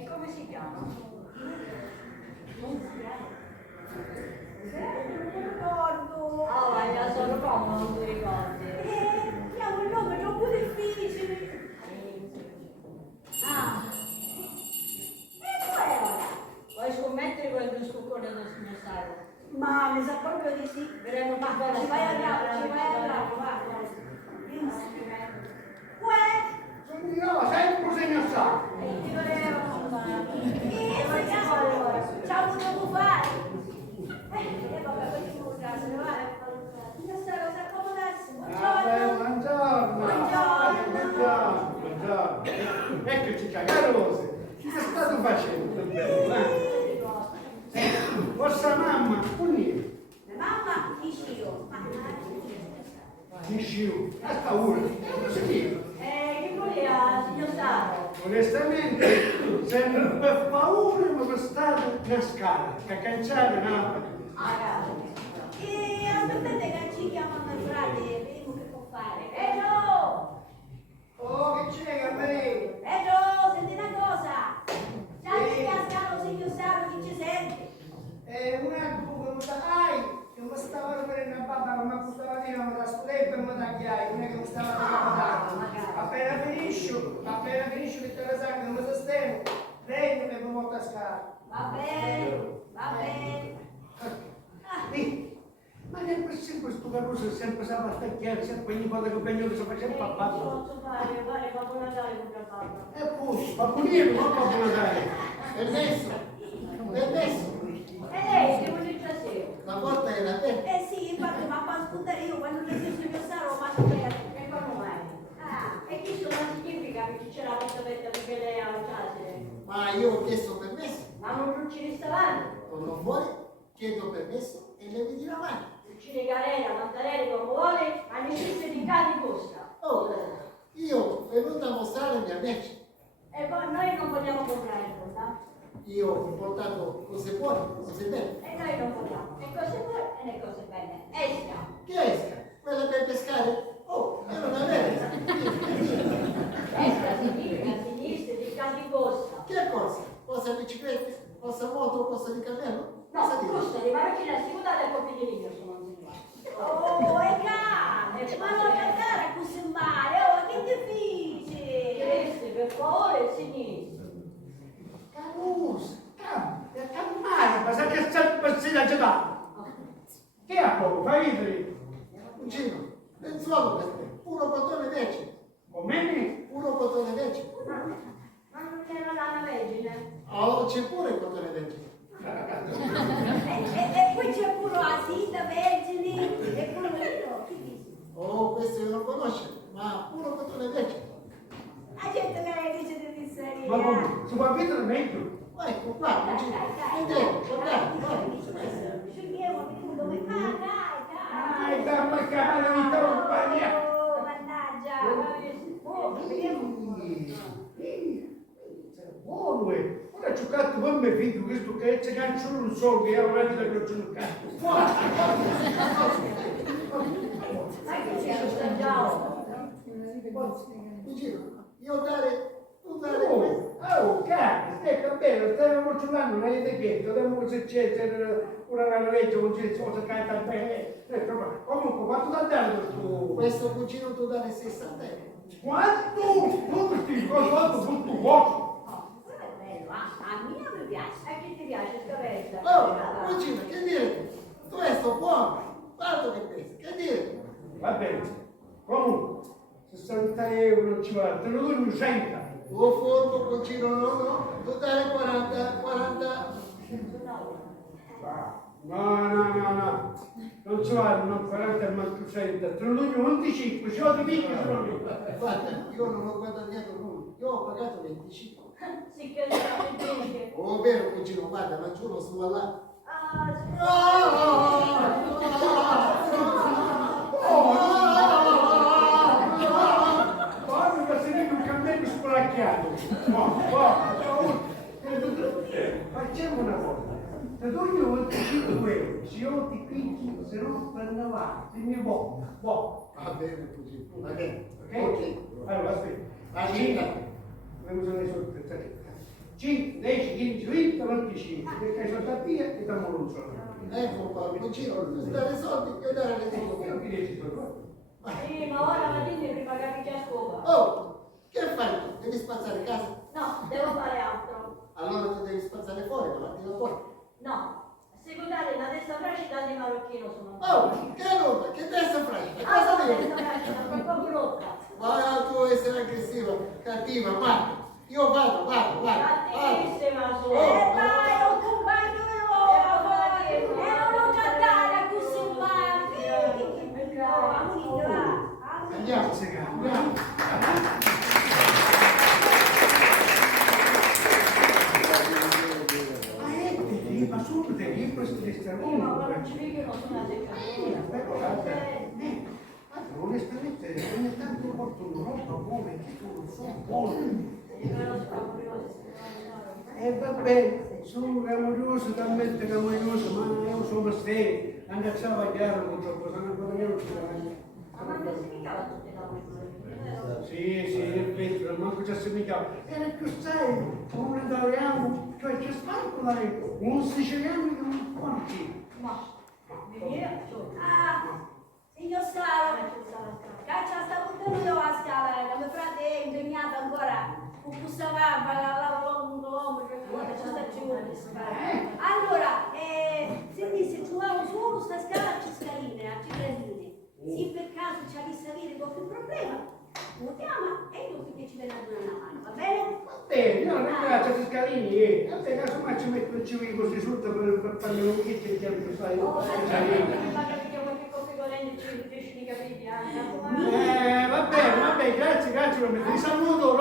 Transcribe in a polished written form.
E come si chiama? Non si chiama. Non mi ricordo. Ah, vai, la sono come non ti ricordi? Chiamo il nome troppo difficile. Ah, E poi ora? vuoi scommettere con il biscottone del signor Saro? Ma mi sa proprio di sì. Vedremo Ma piccolo. ci vai a capo, va. Uè? Signora, sempre un segno sa. Ti volevo fare. Ciao, potevo fare. Vabbè, poi ci muovo se ne va. Signor Saro, sa accomodarsi. Buongiorno. Buongiorno. Eccoci cagarose. Che state facendo? Vostra mamma, unire. Mamma, dici io. Dici io, sta ora. Sì. Che voleva, signor Saro? Onestamente, sembra per paura, ma per stare una scala, che cancella Napoli. E aspettate che ci chiamano i frati e vediamo che può fare. Pedro! Oh, che c'è, Gabriele? Pedro, senti una cosa! Ciao, Cascano, signor Saro, chi ci sente? Un attimo, come mi stava vedendo una babba, ma questa mattina mi da studente e mi tagliai, non è che mi stava tagliando. Appena finisco che te la sa che non mi sostengo, lei mi porta a scala. Va bene, va bene. Ma che per sempre sto caruso è sempre stava a stacchiare, sempre ogni volta che vengo che si faceva papà. Posso fare Babbo Natale con mia papà? E poi, Babbo Nero, non Babbo Natale. Permesso? Permesso? E lei, devo dire stasera. La porta era aperta. Eh sì, infatti, ma fa spuntare io quando le il signor Saro, ma non è. E come mai? Ah, E chi sono significa che c'è la porta aperta perché lei ha la casa? Ma io ho chiesto permesso. Ma non ci ristavano? O non vuole, chiedo permesso e le vedi la mano. Ci galera, mantenere come vuole, ma ne esiste di cani costa. Oh, io venuto a mostrare mia merce. E poi noi non vogliamo comprare cosa? Io ho portato cose buone, cose belle. E noi non vogliamo né cose buone né cose belle. Esca! Che esca? Quella per pescare? Oh, è una vera. Esca significa sinistra, di cani costa. Che cosa? Cosa biciclette? Cosa moto? Cosa di cammello? No, Cosa dire? costa di macchina assicurata e copie di ligno sono insinuati. oh, è cane, ma non andare così male, oh, che difficile. Sinistra, per favore, sinistra. Caruso, calmare, ma sai che sempre si la giocata. Che ha poco, fai ridere. Cugino, lenzuolo per te. Puro cotone vecchio. Come? Puro cotone vecchio. Ma non era la vergine? Oh, c'è pure il cotone vecchio. E poi c'è pure Asita, Vergini, e pure quello, che dici? Oh, questo io non conosco, ma puro cotone vecchio. La gente che dice di pizzeria. Ma come? Si può vedere meglio? Ecco qua, cugino. Vedremo, guardate. Scegliamo di dove fa, Dai, dammi il cavallo di compagnia. Oh, mannaggia. Oh, vediamo. Buono, ora ho giocato con mio figlio, questo che c'è anche solo un soldo, che ero avanti da quello giocato. Sai che c'è lo stagiato? Cugino, io dare Oh, cazzo, stai bene, stiamo giocando, non hai detto, abbiamo successo una legge, non c'è cosa canta bene. Comunque, quanto ti ha dato tu? questo cugino tu dare 60 euro. Quanto? Tutti, quanto tutto vuoto? Quello è bello, a me mi piace. E chi ti piace sta bella? Oh, cugino, che dire? Tu sto buono, guarda che pesa, che dire? Va bene, comunque, 60 euro ci va, te lo do in 100. Oh, forno, cugino, no, tu dare 40. No, non ci vanno 40 ma 100, te lo do in 25, ci ho di picco sono lì. Guarda, io non ho guadagnato nulla, io ho pagato 25. Si che le dice. Oh, vero cugino, guarda, ma giuro su là. Poi mi va a sentire un cammello spalacchiato. Facciamo una cosa. Se tu io 25 euro, se io ti picchi, se no prendo avanti, mi buono. Va bene, cugino, va bene. Ok? Allora, aspetta. Agita. Come sono le sorprese? 5, perché sono stati via e ti amoruzzo. Ecco qua, vicino, dare soldi e dare le soldi. Sì, ma ora mattina prima capisci a scuola. Oh, che fai? Devi spazzare casa? No, devo fare altro. Allora ti devi spazzare fuori, ma partire fuori. No, secondaria la testa fragile di marocchino sono. Oh, che roba, che testa fragile, Ah, cosa no, devi? testa fragile, proprio brutta. Ma tu essere aggressiva, cattiva, guarda. Io vado. Cattivissima sono. Dai, ho un compagno nuovo! E non lo cantare così male! Andiamo. Ma subito lì questo di Sì, ma quando ci vedi non sono una seccatura. onestamente ogni tanto porto roba buona che sono buone. E vabbè, sono clamoroso, talmente clamoroso, ma io sono stero, anche a Savagliaro purtroppo, sono ancora meno Ma non si mica tutti da Sì, è vero, manco ci assomigliava. Era più sai, un italiano, cioè c'è stato un siciliano che un quanti. Ma, via, Ah, signor Saro, caccia sta buttando la scala, mio frate è impegnato ancora con questa barba, l'uomo, perché ci sta giù. Allora, si dice, trovavo solo sta scala a Cescaline, a Ciclandine. Se per caso ci avesse avere qualche problema, lo chiama e io finché ci viene a dare una mano, va bene? Va bene, no, ringrazio gli scalini, a te casomai ci metto il cibo così sotto per farmi un chicco e chiamo che fai. oh, ma capito qualche coppia volendo ci riesci di capire, Va bene, grazie, lo metto. Vi saluto,